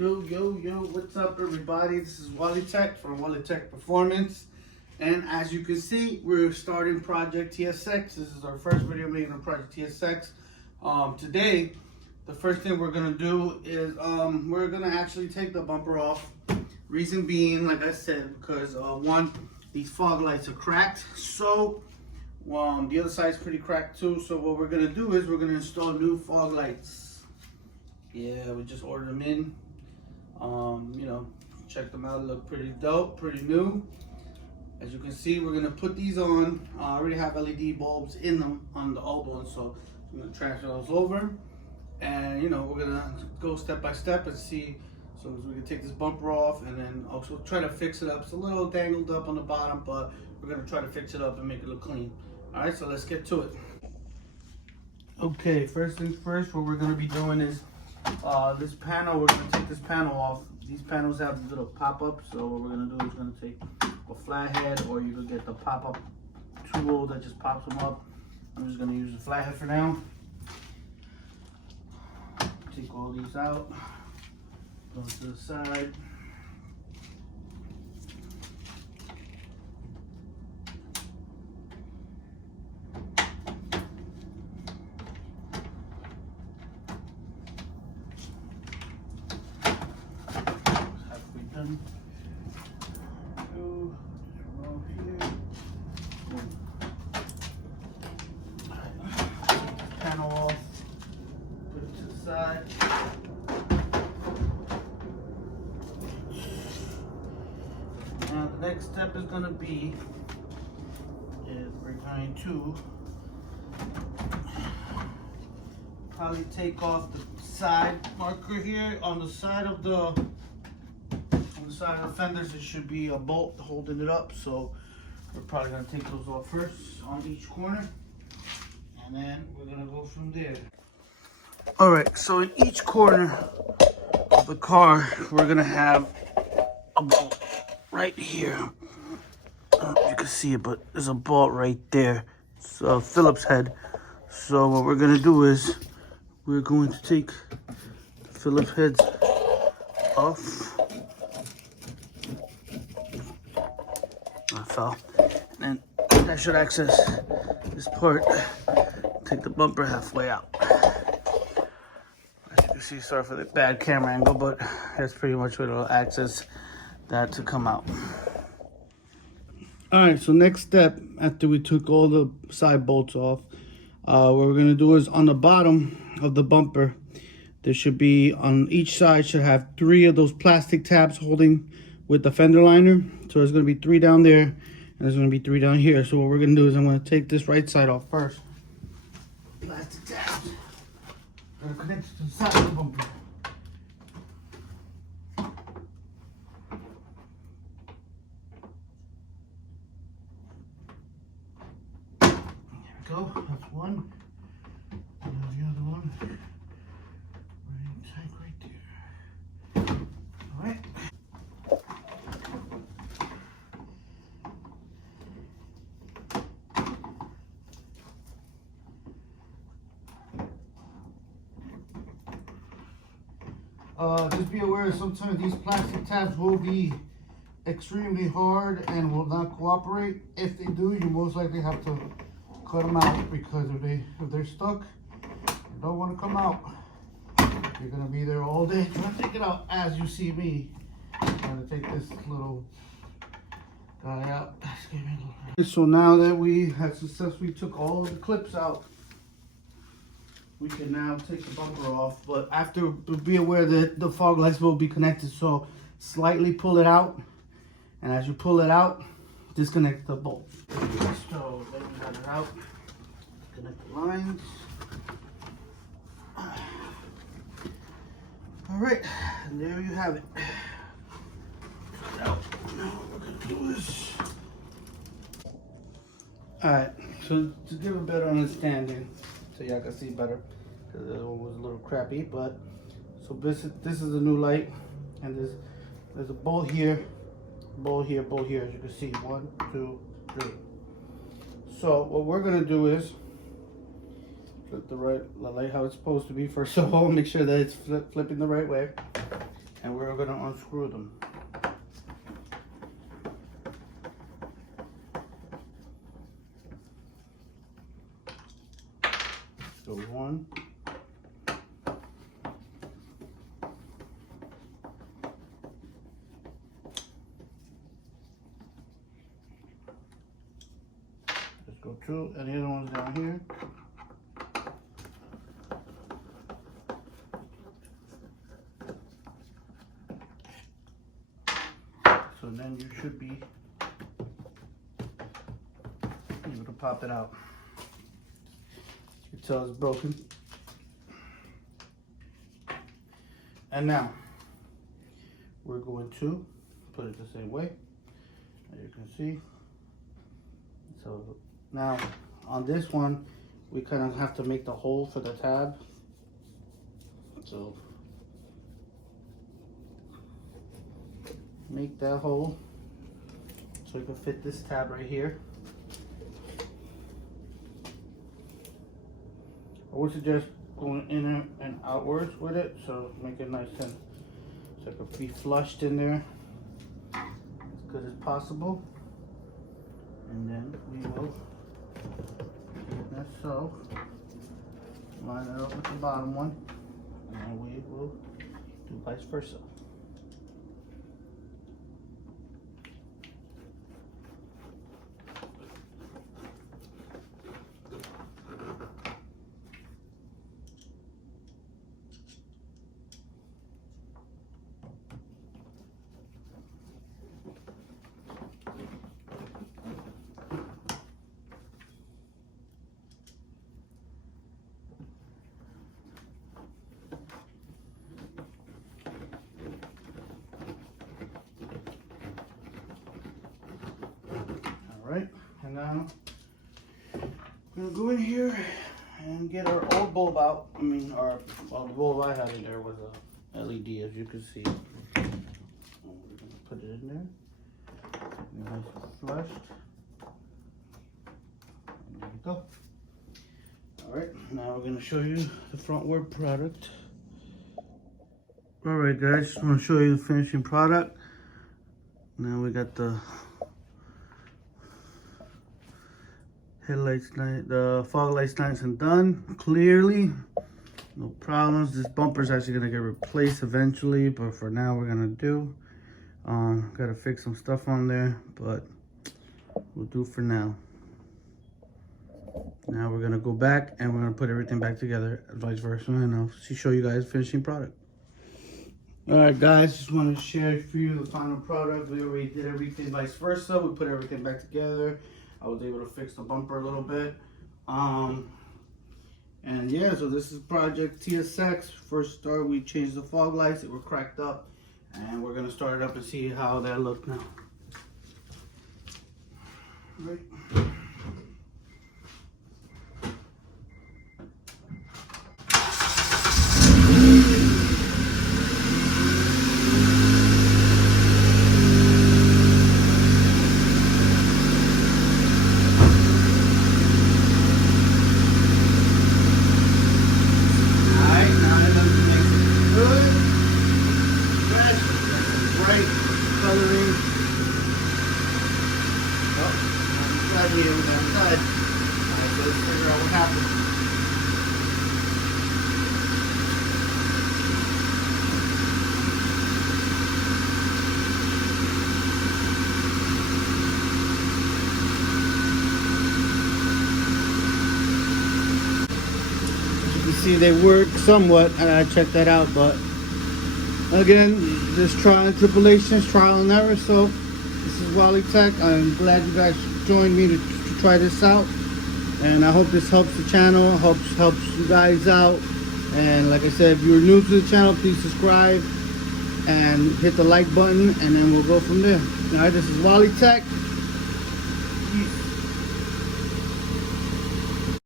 Yo, what's up everybody? This is Wally Tech from Wally Tech Performance. And as you can see, we're starting Project TSX. This is our first video making on Project TSX. Today, the first thing we're gonna do is we're gonna actually take the bumper off. Reason being, like I said, because one, these fog lights are cracked. So the other side's pretty cracked too. So what we're gonna do is we're gonna install new fog lights. Yeah, we just ordered them in. Check them out, look pretty dope, pretty new. As you can see, we're gonna put these on. I already have LED bulbs in them on the old ones, so I'm gonna transfer those over. And we're gonna go step by step and see. So we can take this bumper off and then also try to fix it up. It's a little dangled up on the bottom, but we're gonna try to fix it up and make it look clean. All right, so let's get to it. Okay, first things first, what we're gonna be doing is this panel, we're gonna take this panel off. These panels have little pop-ups, so what we're gonna do is we're gonna take a flathead, or you could get the pop-up tool that just pops them up. I'm just gonna use the flathead for now. Take all these out, go to the side. Panel off, put it to the side. Now the next step is going to be we're going to probably take off the side marker here on the side of the fenders. There should be a bolt holding it up, so we're probably going to take those off first on each corner, and then we're going to go from there. All right, so in each corner of the car, we're going to have a bolt right here. I don't know if you can see it, but there's a bolt right there. It's a Phillips head. So what we're going to do is we're going to take the Phillips heads off. I fell. And then that should access this part. Take the bumper halfway out. As you can see, sorry for the bad camera angle, but that's pretty much what it'll access that to come out. All right, so next step, after we took all the side bolts off, what we're gonna do is on the bottom of the bumper, there should be, on each side should have 3 of those plastic tabs holding with the fender liner. So there's gonna be 3 down there, and there's gonna be 3 down here. So what we're gonna do is I'm gonna take this right side off first. Plastic tabs. Gonna connect it to the side of the bumper. There we go, that's one. And the other one, right tight right there. All right. Just be aware, sometimes these plastic tabs will be extremely hard and will not cooperate. If they do, you most likely have to cut them out, because if they're stuck, they don't want to come out. You're gonna be there all day trying to take it out, as you see me trying to take this little guy out. So now that we have successfully took all the clips out, we can now take the bumper off, but after, be aware that the fog lights will be connected, so slightly pull it out, and as you pull it out, disconnect the bolts. So then we have it out, connect the lines. All right, and there you have it. Now we're gonna do this. All right, so to give a better understanding, so y'all can see better, because the other one was a little crappy, but so this is a new light, and there's a bolt here, bolt here, bolt here, as you can see, 1, 2, 3. So what we're gonna do is flip the light how it's supposed to be. First of all, make sure that it's flipping the right way. and we're gonna unscrew them. So one. Let's go two, and the other one's down here. So then you should be able to pop it out. You can tell it's broken. And now we're going to put it the same way, as you can see. So now on this one, we kind of have to make the hole for the tab. So make that hole so you can fit this tab right here. I would suggest going in and outwards with it, so make it nice and so it can be flushed in there as good as possible. And then we will keep that so, line it up with the bottom one, and then we will do vice versa. Alright, and now we're gonna go in here and get our old bulb out. I mean, well, the bulb I had in there was a LED, as you can see. And we're gonna put it in there. Nice and flushed. And there we go. Alright, now we're gonna show you the frontward product. Alright guys, just wanna show you the finishing product. Now we got the headlights, the fog lights nice and done clearly, no problems. This bumper is actually gonna get replaced eventually, but for now we're gonna do. Gotta fix some stuff on there, but we'll do for now. Now we're gonna go back and we're gonna put everything back together, vice versa, and I'll show you guys the finishing product. All right, guys, just want to share for you the final product. We already did everything vice versa. We put everything back together. I was able to fix the bumper a little bit. And yeah, so this is Project TSX. First start, we changed the fog lights. They were cracked up. And we're gonna start it up and see how that look now. Right. Coloring. Oh, right here with that side. Alright, so let's figure out what happened. As you can see, they work somewhat. I checked that out, but again, just trial and tribulations, trial and error. So this is Wally Tech. I'm glad you guys joined me to try this out, and I hope this helps the channel, helps you guys out. And like I said, if you're new to the channel, please subscribe and hit the like button, and then we'll go from there. All right, this is Wally Tech.